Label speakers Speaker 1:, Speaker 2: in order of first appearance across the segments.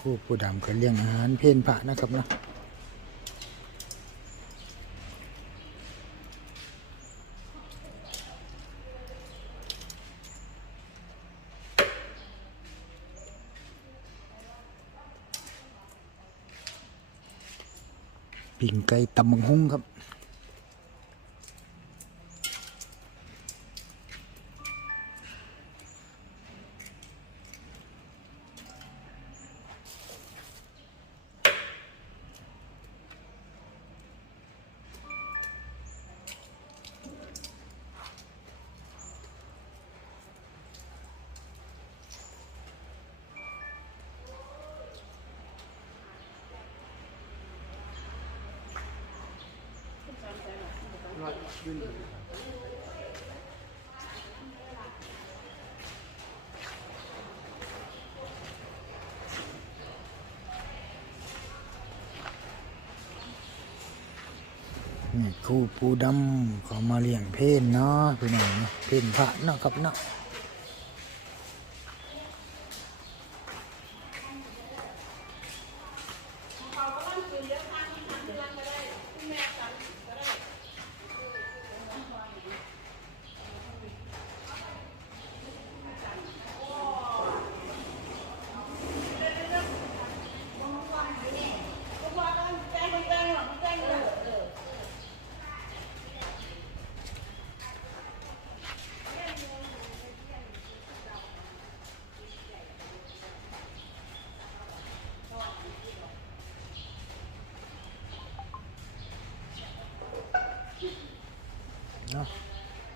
Speaker 1: คู่ผู้ดำก็เลี้ยงอาหารเพนพระนะครับเนาะปิ่งไก่ตำบังฮุ้งครับ นี่ครูปูดำเขามาเลี้ยงเพนเนาะพี่น้องเนาะเพนพระเนาะครับเนาะ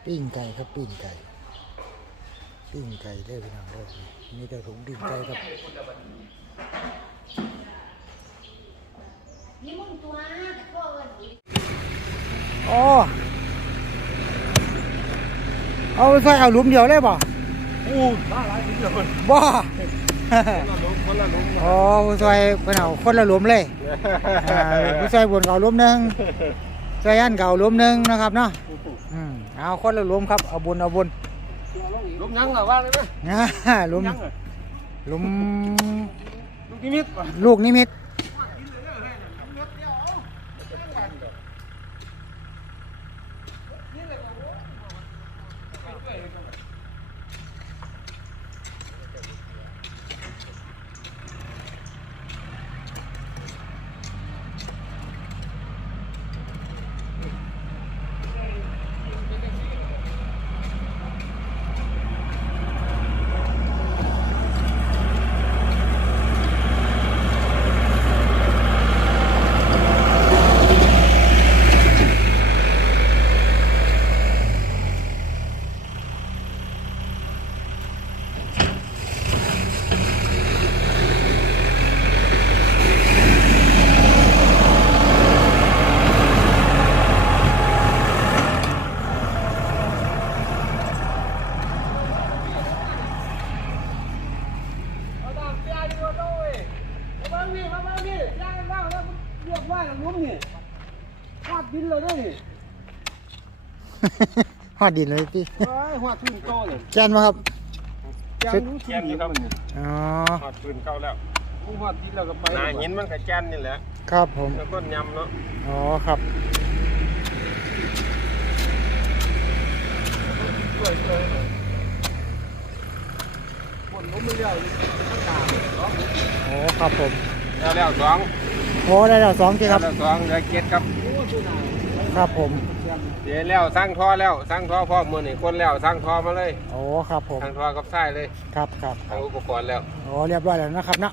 Speaker 1: ปิ้งไก่ครับปิ้งไก่ ปิ้งไก่ได้อพี่น้องได้อมีแต่ถุงปิ้งไก่ครับ
Speaker 2: นี่มึงตัวแต่พ่อเอิ้นอีก
Speaker 1: อ๋อเอาไปใส่เอาหลุมเดียวเลยบ่
Speaker 3: อู้บ้าหลายทีเดียวคน
Speaker 1: บ่
Speaker 3: ละลุมคนละลุม
Speaker 1: อ๋อผู้ช่วยเพิ่นเอาคนละหลุมเลยอ่าผู้ช่วยบนเก่าหลุมหนึง ช่วยอันเก่าหลุมหนึงนะครับเนาะอืมเอาคนละหลุมครับเอาบุญเอาบุญ
Speaker 3: ลุมยังเหรอว่าเลยไหม
Speaker 1: นะหลุม
Speaker 3: ยังเหรอ
Speaker 1: หลุม
Speaker 3: ลุมนิมิต
Speaker 1: ลูกนิมิต
Speaker 3: เอาตามเสียดีกว่าด้วยมาบ้างนี่มาบ้างนี่ย่างบ้างแล้วเรียกว่าลุมนี่วาดดินเลยด้วยนี่
Speaker 1: ฮอดดินเลยพี่
Speaker 3: เฮ้ยวาดพื้นโตเลย
Speaker 1: แกนมาครับ
Speaker 3: แกนรู้สึกอยู่ครับ
Speaker 1: อ๋อ
Speaker 4: หอดปืนเก่าแล้ว
Speaker 3: มึงวาดดินแล้วก็ไป
Speaker 4: หนาหินมันกับแกนนี่แหละ
Speaker 1: ครับผม
Speaker 4: แล้วก็ยำเนาะ
Speaker 1: อ๋อครับ
Speaker 3: ช่วยช่วยคนล้มไม่ได้ข้างหน้าเนาะ
Speaker 1: โอ้ครับผม
Speaker 4: แล้วแล้วสอง
Speaker 1: โอ้ได้แล้วสองทีครับ
Speaker 4: แล้วสองเหลือเจ็ดครับ
Speaker 3: โอ้ตัวหน้า
Speaker 1: ครับผม
Speaker 4: เดี๋ยวแล้วสร้างท่อแล้วสร้างท่อพ่อมือนี่คนแล้วสร้างท่อมาเลย
Speaker 1: โอ้ครับผม
Speaker 4: สร้างท่อกับไส้เลย
Speaker 1: ครับครับ
Speaker 4: ทางอุปกรณ์แล้ว
Speaker 1: โอ้เรียบร้อยแล้วนะครับเนาะ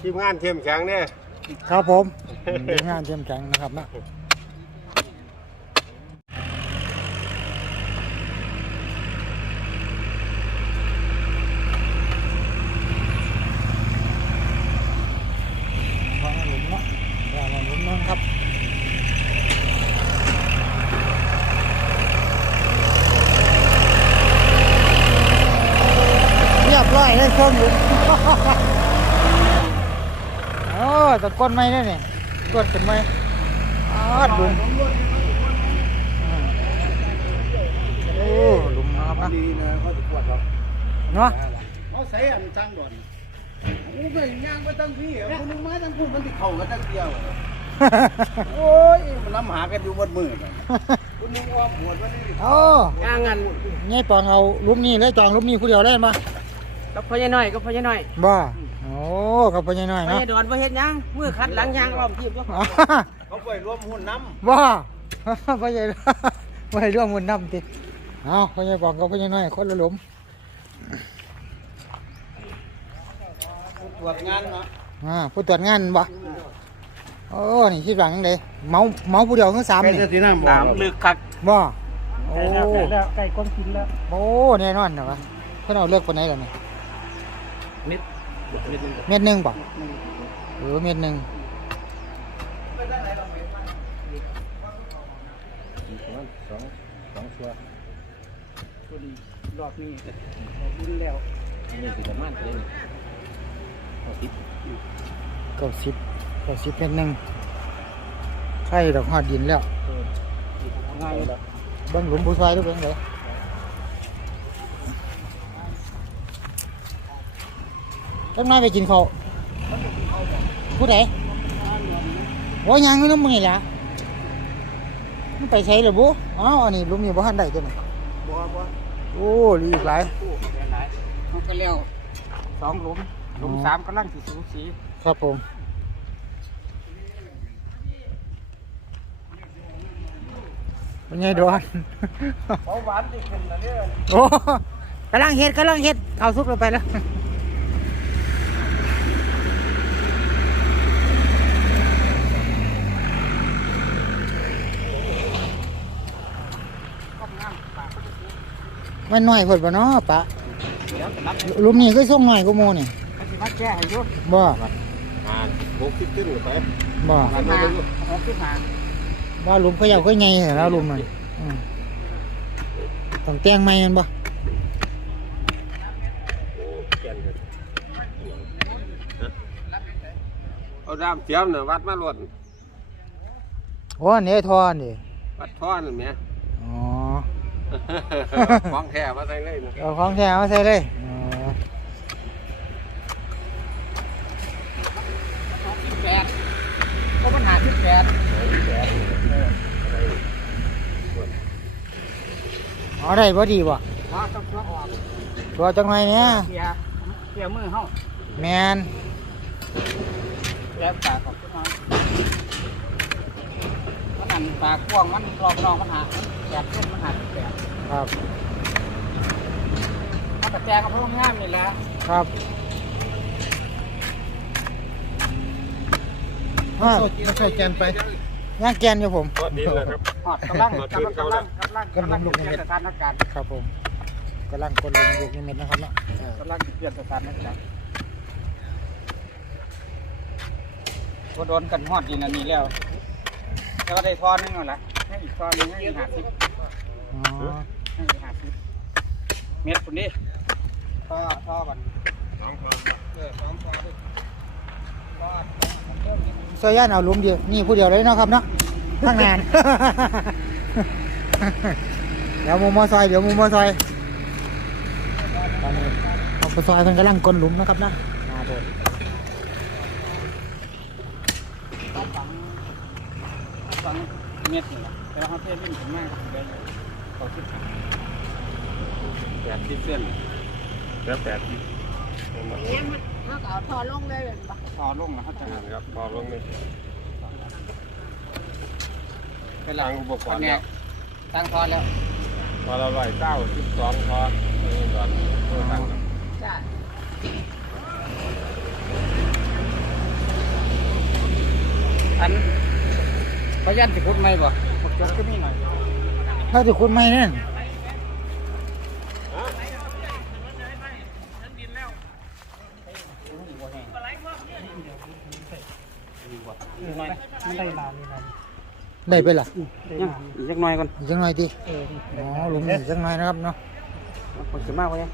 Speaker 4: ทีมงานเทียมแข็งเนี่ย
Speaker 1: ครับผมอืมทีมงานเทียมแข็งนะครับเนาะวางหลุมเนาะวางหลุมเนาะครับ เรียบร้อยเลยเครื่องหลุม โอ้ ตะก้นไม้ได้นี่กดขึ้นไม้อ้าวหลุมอืมโอ้หลุมนะครับนะ
Speaker 3: ดีนะก็จะปวดครับ
Speaker 1: เนาะ
Speaker 3: ใส่อันจังก่อนโอ้ยย่างไปตั้งพี่อะคนนึงมาตั้งพูดมันติเข้ากันตั้งเดียวโอ้ยมันน้ำหากันอยู่บนมือน่ะคนนึงอ้อมหัวมันนี่
Speaker 1: โอ้
Speaker 5: ย่างกัน
Speaker 1: ยายปองเอาลุมนี้เลยจองลุมนี้ผู้เดียวเลยมา
Speaker 5: กับพ่อใหญ่น้อยกับพ่อใหญ่น้อย
Speaker 1: บ่โอ้ กับพ่อใหญ่น้อย
Speaker 5: พ่อ
Speaker 1: เนาะ
Speaker 5: ใหญ่ดอนบ่เฮ็ดหยังมือขัดหลังยางอ้อมทีบอยู่
Speaker 1: อ๋อ
Speaker 3: เขาไปรวมหุ้นน้
Speaker 1: บ่พ่อใหญ่พ่อใหญ่ร่วมมุนน้ำติเอาพ่อใหญ่ปองกับพ่อใหญ่น้อยคนละหลุมำ
Speaker 3: ตรวจงานเนาะ
Speaker 1: อ่าผู้ตรวจงานบ่โอ้นี่คิดว่าจังไดเมาเมาผู้เดียวคือสาม
Speaker 3: ใกล้
Speaker 1: นี่
Speaker 3: จะสีน้ำบ่
Speaker 5: ตามลึกคัก
Speaker 1: บ่โอ้
Speaker 5: แล้วใกล้ก้นกินแล้ว
Speaker 1: โอ้แน่นอนนะวะเพิ่นเอาเลือกปานไหนล่ะนี่
Speaker 5: นิดนิดนึง
Speaker 1: เม็ดหนึงบ่เออเม็ดหนึง
Speaker 4: สองสองชัว
Speaker 5: คนรอบนี้บุญแล้ว
Speaker 4: นี่คือประมาณเท่านี้เอาสิบ
Speaker 1: เก้าสิบเก้าสิบเม็ดหนึงไข่ดอกฮอดดินแล้ว
Speaker 5: ง่ายแล้ว
Speaker 1: เบิ่งหลุมผู้ชายดูเบิ่งเด้ จักหน้อยไปกินข้าวผู้ใดโอ้ยยังอยู่นำมึงนี่ล่ะมันไปใช้ล่ะบุอ้าวอันนี้หลุมนี้บ่ทันได้ตัวนี้
Speaker 3: บ่บ่
Speaker 1: โอ้เหลืออีกหลาย
Speaker 5: มันก็แล้วสองหลุมหลุมสามกำลังสิสูสี
Speaker 1: ครับผมเป็นไงดอน
Speaker 3: เบาหวานที่ขึ้นแล้วเนี่ย
Speaker 1: โอ้กำลังเฮ็ดกำลังเฮ็ดเอาซุปลงไปแล้ว มันน้อยเพิ่นบ่เนาะปะ
Speaker 5: เดี๋ยวจะรับ
Speaker 1: หลุมนี้คือส่งน้อยกว่าหมู่นี่
Speaker 5: มันสิมาแก้ให้อยู่
Speaker 1: บ่
Speaker 4: อ่าหกสิบขึ้นไป
Speaker 1: บ่
Speaker 5: ขึ้นมาหกขึ้นมา
Speaker 1: ว่าหลุมเขาเจ้าคือไงเหรอแล้วหลุมนั่นอืมต้องแต่งใหม่แมันบ่
Speaker 4: เอาด้ามเสียมน่ะวัดมาลวด
Speaker 1: โอ้เนี่ยทอนดิ
Speaker 4: วัดท่อนนั่นแหม
Speaker 1: อ๋อ
Speaker 4: ของแท้มาใส่เลยนะ
Speaker 1: เอาของแท้มาใส่เลยอ๋อ
Speaker 5: แปดก็ปัญหาที่แปด
Speaker 1: เอาได้บ่ดีบ่
Speaker 5: อ๋อต้องช่วยออก
Speaker 1: ตัวจังไงเนี่ย
Speaker 5: เสียเสียมือเฮา
Speaker 1: แมน
Speaker 5: แล้วปากออกขึ้นมามันนั่น ปากกว้างมันรอบนอกมันหาแปดเส้นมันหาที่แปด
Speaker 1: ครับ
Speaker 5: มันกระแจกับพวกงามนี่แหละ
Speaker 1: ครับอ่า
Speaker 3: มาเข้าแกนไป
Speaker 1: ย่างแกนอยู่ผม
Speaker 4: ก็ดีแล้วครับ
Speaker 5: หอดกำลังกำลังกำลังกำลัง
Speaker 1: กำลังลูกนิมิต
Speaker 5: สถานการณ์
Speaker 1: ครับผมกำลังคนลงลูกนิมิตนะครับเนาะเออกำ
Speaker 5: ลังเปลี่ยนสถานการณ์ก็โดนกันหอดดินอันนี้แล้ว แล้วก็ได้ทอนนึงแล้วล่ะให้อีกทอนนึงให้อีกห้าสิบ
Speaker 1: อ๋อ
Speaker 5: ให้อีกห้าสิบเม็ดคนนี้ท่อท่อก่อน
Speaker 4: สองคน
Speaker 5: เออสองท่อดิท่อ
Speaker 1: ซอยย่านเอาหลุมเดียวนี่ผู้เดียวเลยเนาะครับเนาะทั้งงานเดี๋ยวหมูมอซอยเดี๋ยวหมูมอซอยตอนนี้เอาไปซอยเพิ่นกำลังกลนหลุมนะครับนะมาโดด
Speaker 5: ต้องฝังฝัง เม็ดนี่แหละแต่ว่าเขาเทลิ่นถึงแม่เดี๋ยวเขาคิดหาแปดสิบเส้น
Speaker 4: แล้วแปดสิบ
Speaker 2: เนี่ยมันเขาก็เอาทอลงเลยเป็นปะ
Speaker 5: ต่อลงแล้วเขาจะ
Speaker 4: ครับพอลงนี่
Speaker 5: เป็นหลั
Speaker 4: ตั้
Speaker 5: ง
Speaker 4: งอุปกรณ์
Speaker 5: เนี่
Speaker 4: แล้
Speaker 5: ยวตั้งทอนแล้ว
Speaker 4: พอเราไหวเก้าสิบสองพอนี่ก่อนเออตั้งแล้ว
Speaker 2: จ้ะ
Speaker 5: อัน ประหยัดสิคุดไหมบ่หมดจดก็มีหน่อย
Speaker 1: ถ้าจะคุณไม่เนี่ย
Speaker 5: มันได้นานนี่นาน
Speaker 1: ได้ไปล่ะ
Speaker 5: ยังอีกจักหน่อยก่อน
Speaker 1: อีกจังหน่อยดิอ๋อหลุมนี่จังหน่อยนะครับเนาะ
Speaker 5: คนสิมากกว่านี้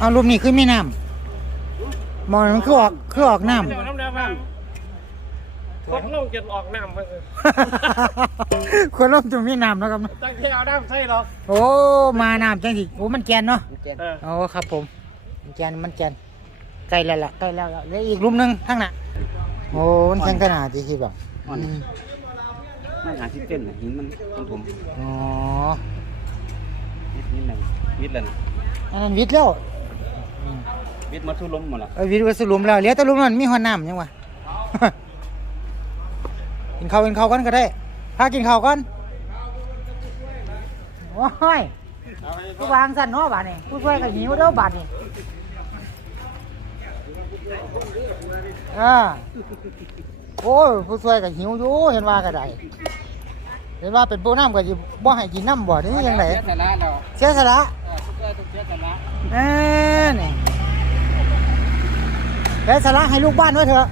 Speaker 1: เอารูปนี้คือไม่น้ำมองมันคือออกคือออกน้ำ
Speaker 4: เดี๋ยวน้ำเดือดบ้างคนลงจะออกน้ำมาเออ
Speaker 1: คนร่มจะมีน้ำแล้วครับ
Speaker 4: ตั้งแต่เอาน้ำใส่หรอก
Speaker 1: โอ้ มาน้ำจังสิโอ้มันแกนเนาะ
Speaker 4: เออ
Speaker 1: โอ้ครับผม มันแกนมันแกนใกล้แล้วล่ะใกล้แล้วล่ะเหลืออีกรูปหนึงข้างหน้าโอ้มันแข็งขนาดที่คิดแบบอืม
Speaker 5: มันหาที่เต้นน่ะหินมันต้องถม
Speaker 1: อ๋อ
Speaker 5: นิดนิดหนึงวิทย์แล้วนะ
Speaker 1: อันนั้นวิทย์แล้วอืม
Speaker 5: วิทย์มาทุล้มหมดละ
Speaker 1: เออวิทย์วัสรุมแล้วเหลือแต่รูปนั้นมีหัวน้ำยังวะ กินข้าวกินข้าวกันก็ได้พากินข้าวกันโอ้ยผู้วางสั่นเนาะบาดนี่ผู้ช่วยก็หิวเด้อบาดนี่อ่าโอ้ยผู้ช่วยก็หิวอยู่เห็นว่าก็ได้เห็นว่าเป็นผู้น้ำก็สิบ่ให้กินน้ำบ่นี่ยังไง
Speaker 5: เสียสละเรา
Speaker 1: เสียสละ
Speaker 5: เออทุกเรื่องทุกเสียสละ
Speaker 1: เอ้อนี่เสียสละให้ลูกบ้านไว้เถอะ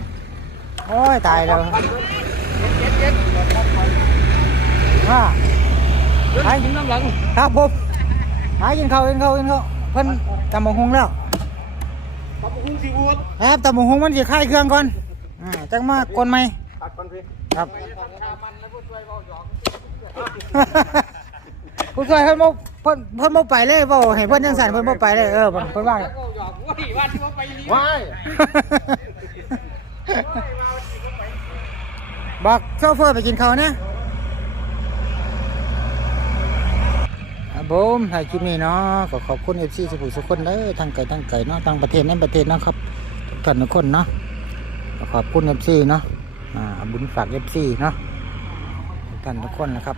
Speaker 1: โอ้ย ตายแล้วอ่า
Speaker 5: ไอ้หินน้ำหลัง
Speaker 1: ครับผมหากินข้าวกินข้าวกินข้าวเพิ่นตำบักหุงแล้ว
Speaker 4: ขอบคุณสิวุฒิ
Speaker 1: ครับตำบักหุงมันสิคลายเครื่องก่อนอ่าจังมากวนไหม
Speaker 4: ตัดก่อนพี่
Speaker 1: ครับผู้ช่วยเพิ่นบ่เพิ่นเพิ่นบ่ไปเลยบ่ให้เพิ่นจังสั่นเพิ่นบ่ไปเลยเออเพิ่นเพิ่นว่า
Speaker 4: ว้าย
Speaker 1: บอกโชเฟอร์ไปกินข้าวนะครับผมถ่ายคลิปนี้เนาะก็ขอบคุณเอฟซีสุขุมสุขคนเด้อทางไกลทางไกลเนาะทางประเทศในประเทศเนาะครับทุกท่านทุกคนเนาะก็ขอบคุณเอฟซีเนาะอ่าบุญฝากเอฟซีเนาะทุกท่านทุกคนนะครับ